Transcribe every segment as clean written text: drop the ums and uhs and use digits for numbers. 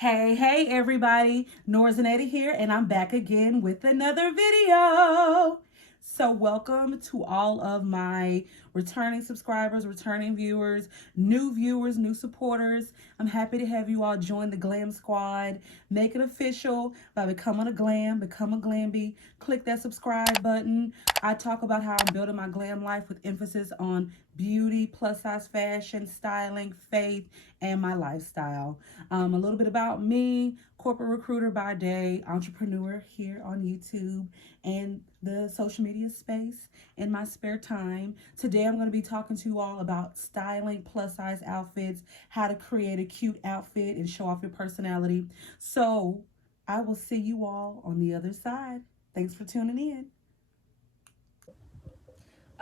Hey everybody, Norz and Eddie here, and I'm back again with another video. So welcome to all of my returning subscribers, returning viewers, new supporters. I'm happy to have you all join the Glam squad. Make it official by becoming a Glam, become a Glambie. Click that subscribe button. I talk about how I'm building my glam life with emphasis on beauty, plus size fashion, styling, faith, and my lifestyle. A little bit about me, corporate recruiter by day, entrepreneur here on YouTube and the social media space in my spare time. Today I'm going to be talking to you all about styling plus size outfits, how to create a cute outfit and show off your personality. So I will see you all on the other side. Thanks for tuning in.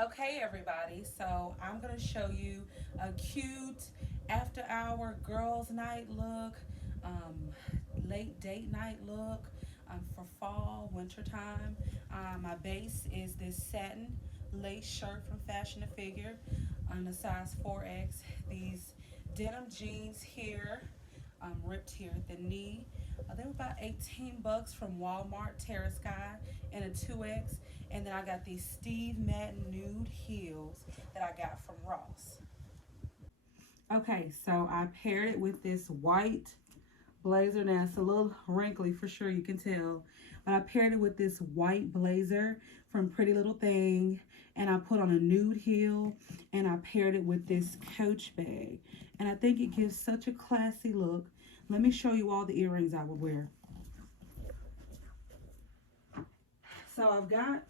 Okay, everybody, so I'm going to show you a cute after hour girls night look, late date night look for fall, winter time. My base is this satin lace shirt from Fashion to Figure on the size 4X. These denim jeans here, ripped here at the knee. They were about 18 bucks from Walmart, Terra Sky, in a 2X. And then I got these Steve Madden nude heels that I got from Ross. Okay, so I paired it with this white blazer. Now it's a little wrinkly for sure, you can tell. But I paired it with this white blazer from Pretty Little Thing. And I put on a nude heel. And I paired it with this Coach bag. And I think it gives such a classy look. Let me show you all the earrings I would wear. So I've got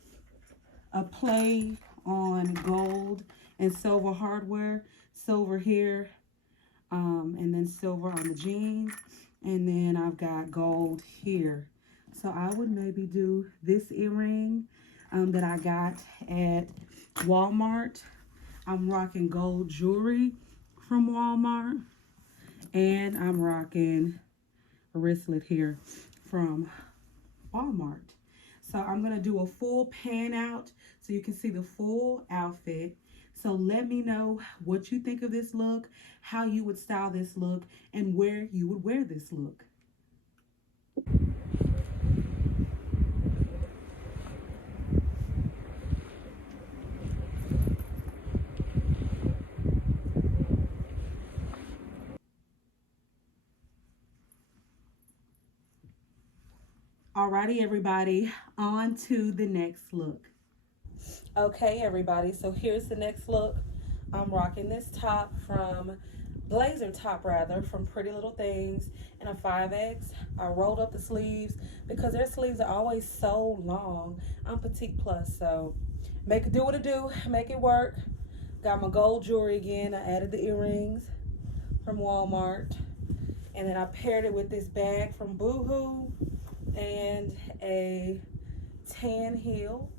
a play on gold and silver hardware, silver here, and then silver on the jeans, and then I've got gold here. So I would maybe do this earring that I got at Walmart. I'm rocking gold jewelry from Walmart, and I'm rocking a wristlet here from Walmart. So I'm going to do a full pan out so you can see the full outfit. So let me know what you think of this look, how you would style this look, and where you would wear this look. Alrighty, everybody, on to the next look. Okay, everybody, so here's the next look. I'm rocking this top from, blazer top rather, from Pretty Little Things in a 5X. I rolled up the sleeves because their sleeves are always so long. I'm petite plus, so make it do what it do, make it work. Got my gold jewelry again. I added the earrings from Walmart. And then I paired it with this bag from Boohoo and a tan heel,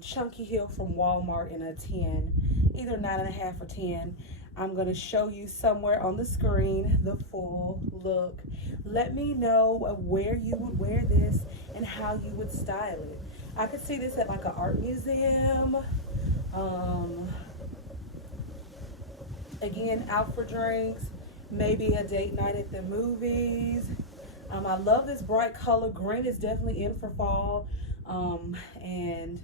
chunky heel from Walmart in a 10, either 9.5 or 10. I'm going to show you somewhere on the screen the full look. Let me know where you would wear this and how you would style it. I could see this at like an art museum, again, out for drinks, maybe a date night at the movies. I love this bright color. Green is definitely in for fall. And,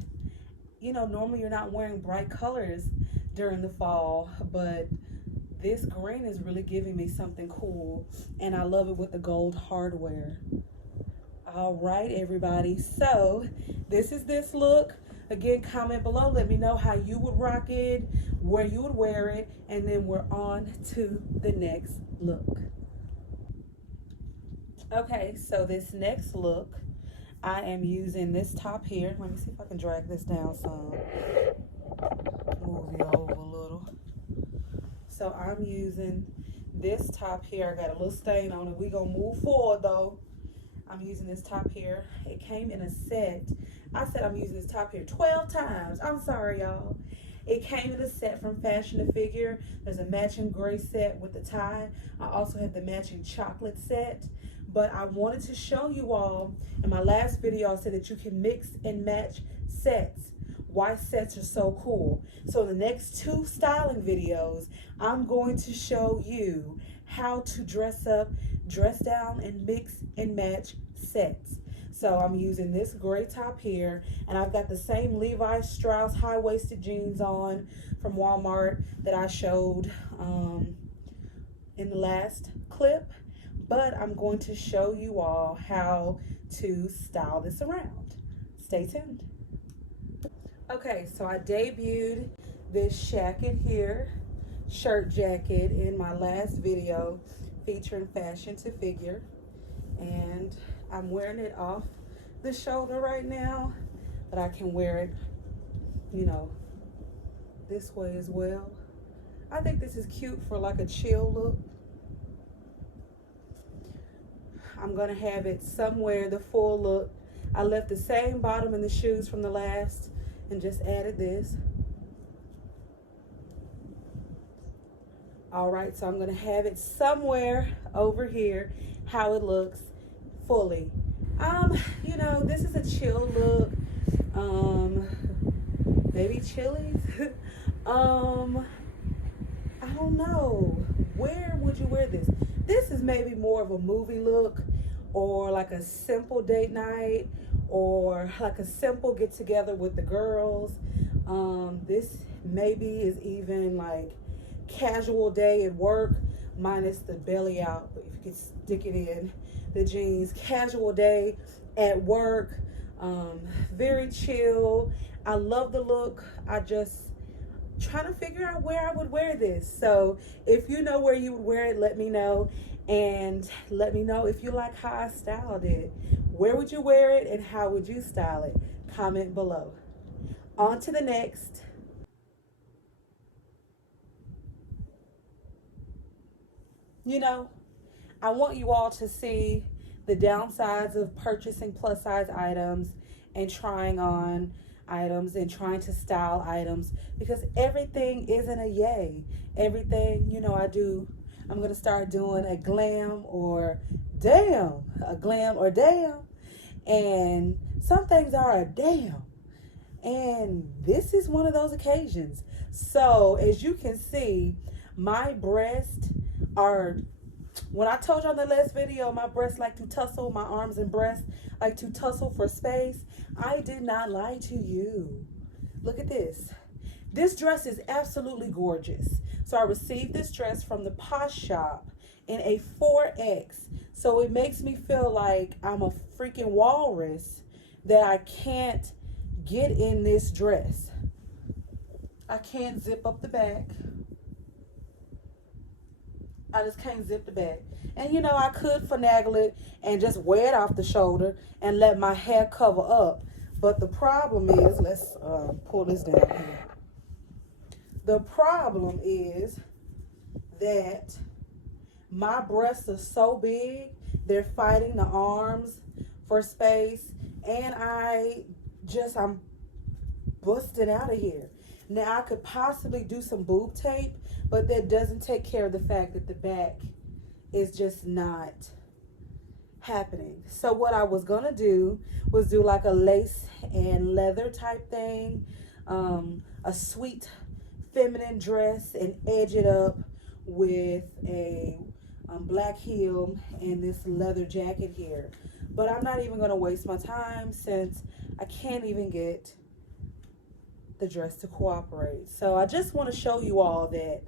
you know, normally you're not wearing bright colors during the fall, but this green is really giving me something cool. And I love it with the gold hardware. All right, everybody. So this is this look. Again, comment below. Let me know how you would rock it, where you would wear it, and then we're on to the next look. Okay, so this next look, I am using this top here. Let me see if I can drag this down some. Move you over a little. So I'm using this top here. I got a little stain on it. We're going to move forward, though. I'm using this top here. It came in a set. I said I'm using this top here 12 times. I'm sorry, y'all. It came in a set from Fashion to Figure. There's a matching gray set with the tie. I also have the matching chocolate set. But I wanted to show you all, in my last video, I said that you can mix and match sets. Why sets are so cool. So in the next 2 styling videos, I'm going to show you how to dress up, dress down, and mix and match sets. So I'm using this gray top here, and I've got the same Levi Strauss high-waisted jeans on from Walmart that I showed in the last clip, but I'm going to show you all how to style this around. Stay tuned. Okay, so I debuted this jacket here, shirt jacket, in my last video featuring fashion to figure, and I'm wearing it off the shoulder right now, but I can wear it, you know, this way as well. I think this is cute for like a chill look. I'm gonna have it somewhere, the full look. I left the same bottom in the shoes from the last and just added this. All right, so I'm gonna have it somewhere over here, how it looks fully. You know, this is a chill look. Maybe Chili's. I don't know. Where would you wear this? This is maybe more of a movie look, or like a simple date night, or like a simple get together with the girls. This maybe is even like casual day at work, minus the belly out, but if you could stick it in the jeans. Casual day at work, very chill. I love the look. I just trying to figure out where I would wear this. So if you know where you would wear it, let me know, and let me know if you like how I styled it. Where would you wear it and how would you style it? Comment below. On to the next. You know, I want you all to see the downsides of purchasing plus size items and trying on items and trying to style items, because everything isn't a yay. Everything, you know, I'm going to start doing a glam or damn, a glam or damn. And some things are a damn. And this is one of those occasions. So as you can see, my breasts are, when I told you on the last video, my breasts like to tussle, my arms and breasts like to tussle for space. I did not lie to you. Look at this. This dress is absolutely gorgeous. So I received this dress from the Posh shop in a 4X. So it makes me feel like I'm a freaking walrus that I can't get in this dress. I can't zip up the back. I just can't zip the back. And you know, I could finagle it and just wear it off the shoulder and let my hair cover up. But the problem is, let's pull this down here. The problem is that my breasts are so big, they're fighting the arms for space, and I'm busting out of here. Now I could possibly do some boob tape, but that doesn't take care of the fact that the back is just not happening. So what I was gonna do was do like a lace and leather type thing, a sweet feminine dress, and edge it up with a black heel and this leather jacket here. But I'm not even gonna waste my time since I can't even get the dress to cooperate. So I just want to show you all that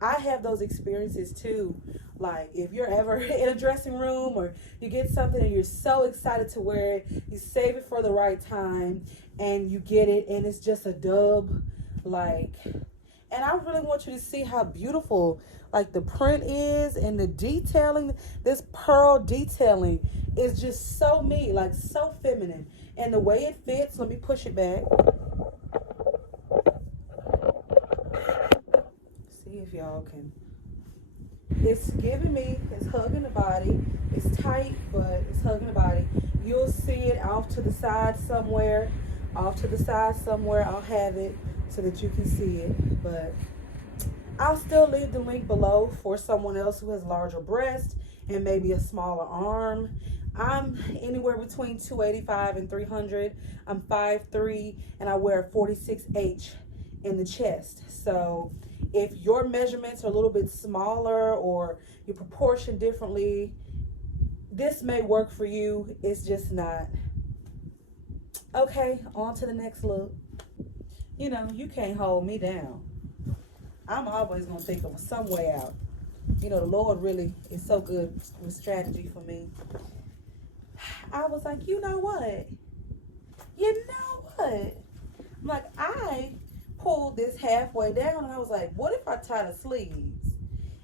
I have those experiences too. Like if you're ever in a dressing room or you get something and you're so excited to wear it, you save it for the right time and you get it and it's just a dub. Like, and I really want you to see how beautiful like the print is, and the detailing, this pearl detailing is just so me, like so feminine. And the way it fits, let me push it back. See if y'all can. It's giving me, it's hugging the body. It's tight, but it's hugging the body. You'll see it off to the side somewhere. Off to the side somewhere, I'll have it so that you can see it. But I'll still leave the link below for someone else who has larger breasts and maybe a smaller arm. I'm anywhere between 285 and 300. I'm 5'3", and I wear a 46H in the chest. So If your measurements are a little bit smaller or you proportion differently, this may work for you. It's just not. Okay, on to the next look. You know, you can't hold me down. I'm always going to think of some way out. You know, the Lord really is so good with strategy for me. I was like, you know what? You know what? I'm like, I pulled this halfway down and I was like, what if I tie the sleeves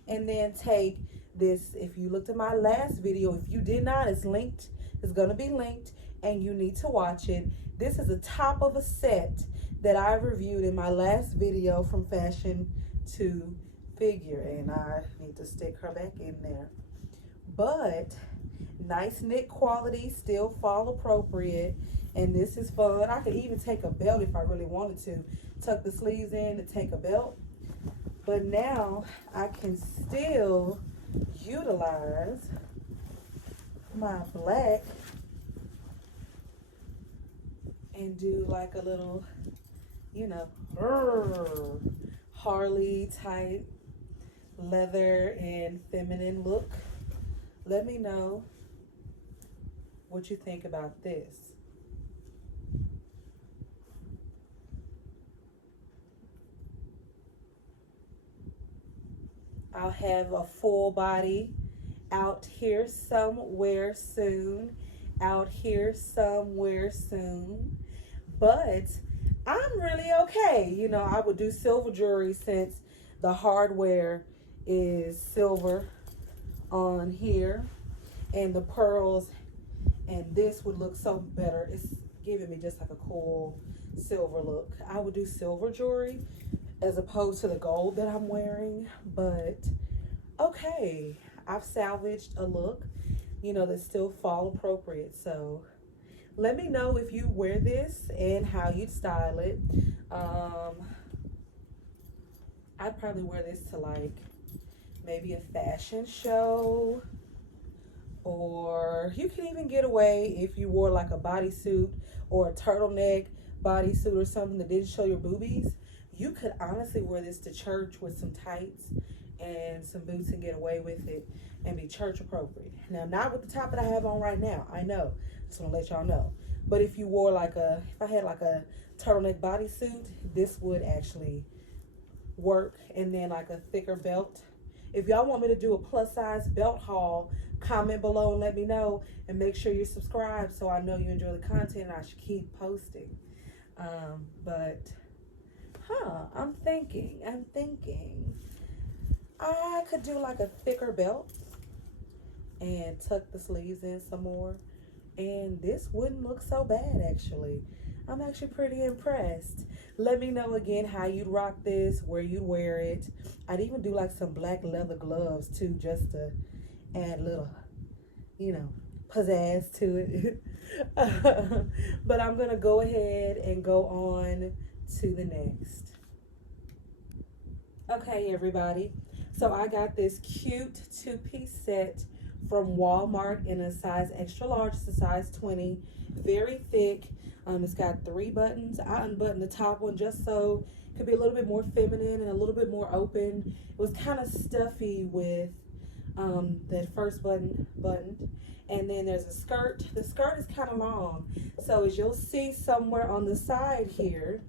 and then take this? If you looked at my last video, if you did not, it's linked. It's going to be linked and you need to watch it. This is the top of a set that I reviewed in my last video from fashion to figure, and I need to stick her back in there. But nice knit quality, still fall appropriate, and this is fun. I could even take a belt if I really wanted to. Tuck the sleeves in and take a belt. But now I can still utilize my black and do like a little, you know, Harley type leather and feminine look. Let me know what you think about this. I'll have a full body out here somewhere soon. Out here somewhere soon. But I'm really okay. You know, I would do silver jewelry since the hardware is silver on here, and the pearls, and this would look so better. It's giving me just like a cool silver look. I would do silver jewelry as opposed to the gold that I'm wearing, but okay, I've salvaged a look, you know, that's still fall appropriate. So let me know if you wear this and how you'd style it. I'd probably wear this to like maybe a fashion show, or you can even get away if you wore like a bodysuit or a turtleneck bodysuit or something that didn't show your boobies. You could honestly wear this to church with some tights and some boots and get away with it and be church appropriate. Now, not with the top that I have on right now, I know, just want to let y'all know. But if you wore like if I had like a turtleneck bodysuit, this would actually work. And then like a thicker belt. If y'all want me to do a plus size belt haul, comment below and let me know, and make sure you're subscribed so I know you enjoy the content and I should keep posting. I'm thinking I could do like a thicker belt and tuck the sleeves in some more, and this wouldn't look so bad actually. I'm actually pretty impressed. Let me know again how you'd rock this, where you'd wear it. I'd even do like some black leather gloves too, just to add a little, you know, pizzazz to it. But I'm gonna go ahead and go on to the next. Okay, everybody. So I got this cute two-piece set from Walmart in a size extra large to size 20. Very thick. It's got 3 buttons. I unbuttoned the top one just so it could be a little bit more feminine and a little bit more open. It was kind of stuffy with that first button buttoned. And then there's a skirt. The skirt is kind of long. So as you'll see somewhere on the side here,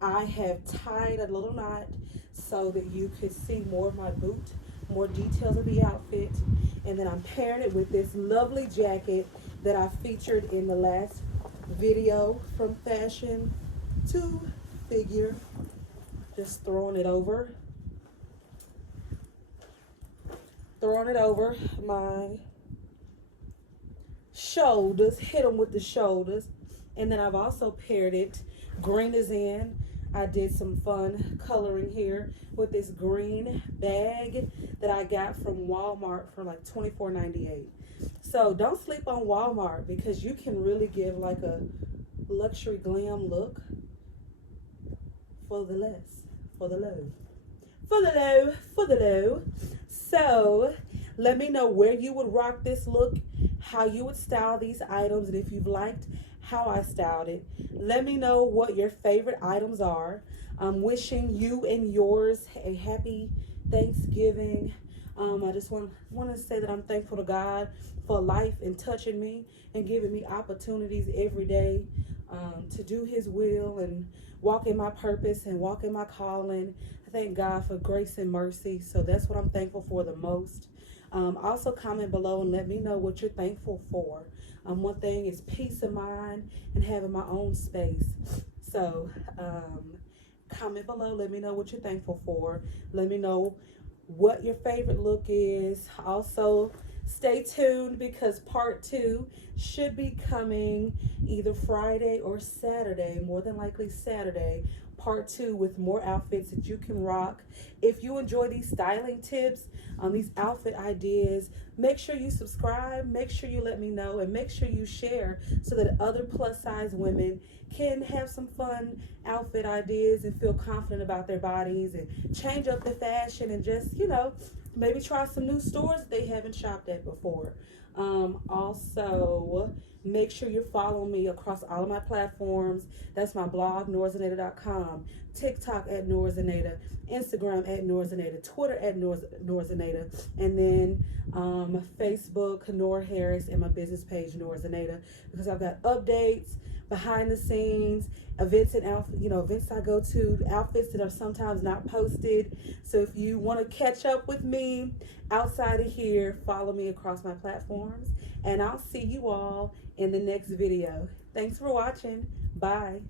I have tied a little knot so that you could see more of my boot, more details of the outfit. And then I'm pairing it with this lovely jacket that I featured in the last video from fashion to figure. Just throwing it over my shoulders, hit them with the shoulders. And then I've also paired it, green is in. I did some fun coloring here with this green bag that I got from Walmart for like $24.98. So don't sleep on Walmart, because you can really give like a luxury glam look for the less, for the low. So Let me know where you would rock this look, how you would style these items, and if you've liked how I styled it. Let me know what your favorite items are. I'm wishing you and yours a happy Thanksgiving. I just want to say that I'm thankful to God for life and touching me and giving me opportunities every day to do His will and walk in my purpose and walk in my calling. I thank God for grace and mercy. So that's what I'm thankful for the most. Also comment below and let me know what you're thankful for. One thing is peace of mind and having my own space. So comment below, let me know what you're thankful for. Let me know what your favorite look is. Also, stay tuned because part 2 should be coming either Friday or Saturday, more than likely Saturday. Part 2 with more outfits that you can rock. If you enjoy these styling tips, these outfit ideas, make sure you subscribe, make sure you let me know, and make sure you share so that other plus size women can have some fun outfit ideas and feel confident about their bodies and change up the fashion and just, maybe try some new stores that they haven't shopped at before. Also, make sure you follow me across all of my platforms. That's my blog, norzaneta.com, TikTok at Norzaneta, Instagram at Norzaneta, Twitter at Norzaneta, and then Facebook, Nor Harris, and my business page, Norzaneta, because I've got updates, behind the scenes, events and events I go to, outfits that are sometimes not posted. So if you want to catch up with me outside of here, follow me across my platforms, and I'll see you all in the next video. Thanks for watching. Bye.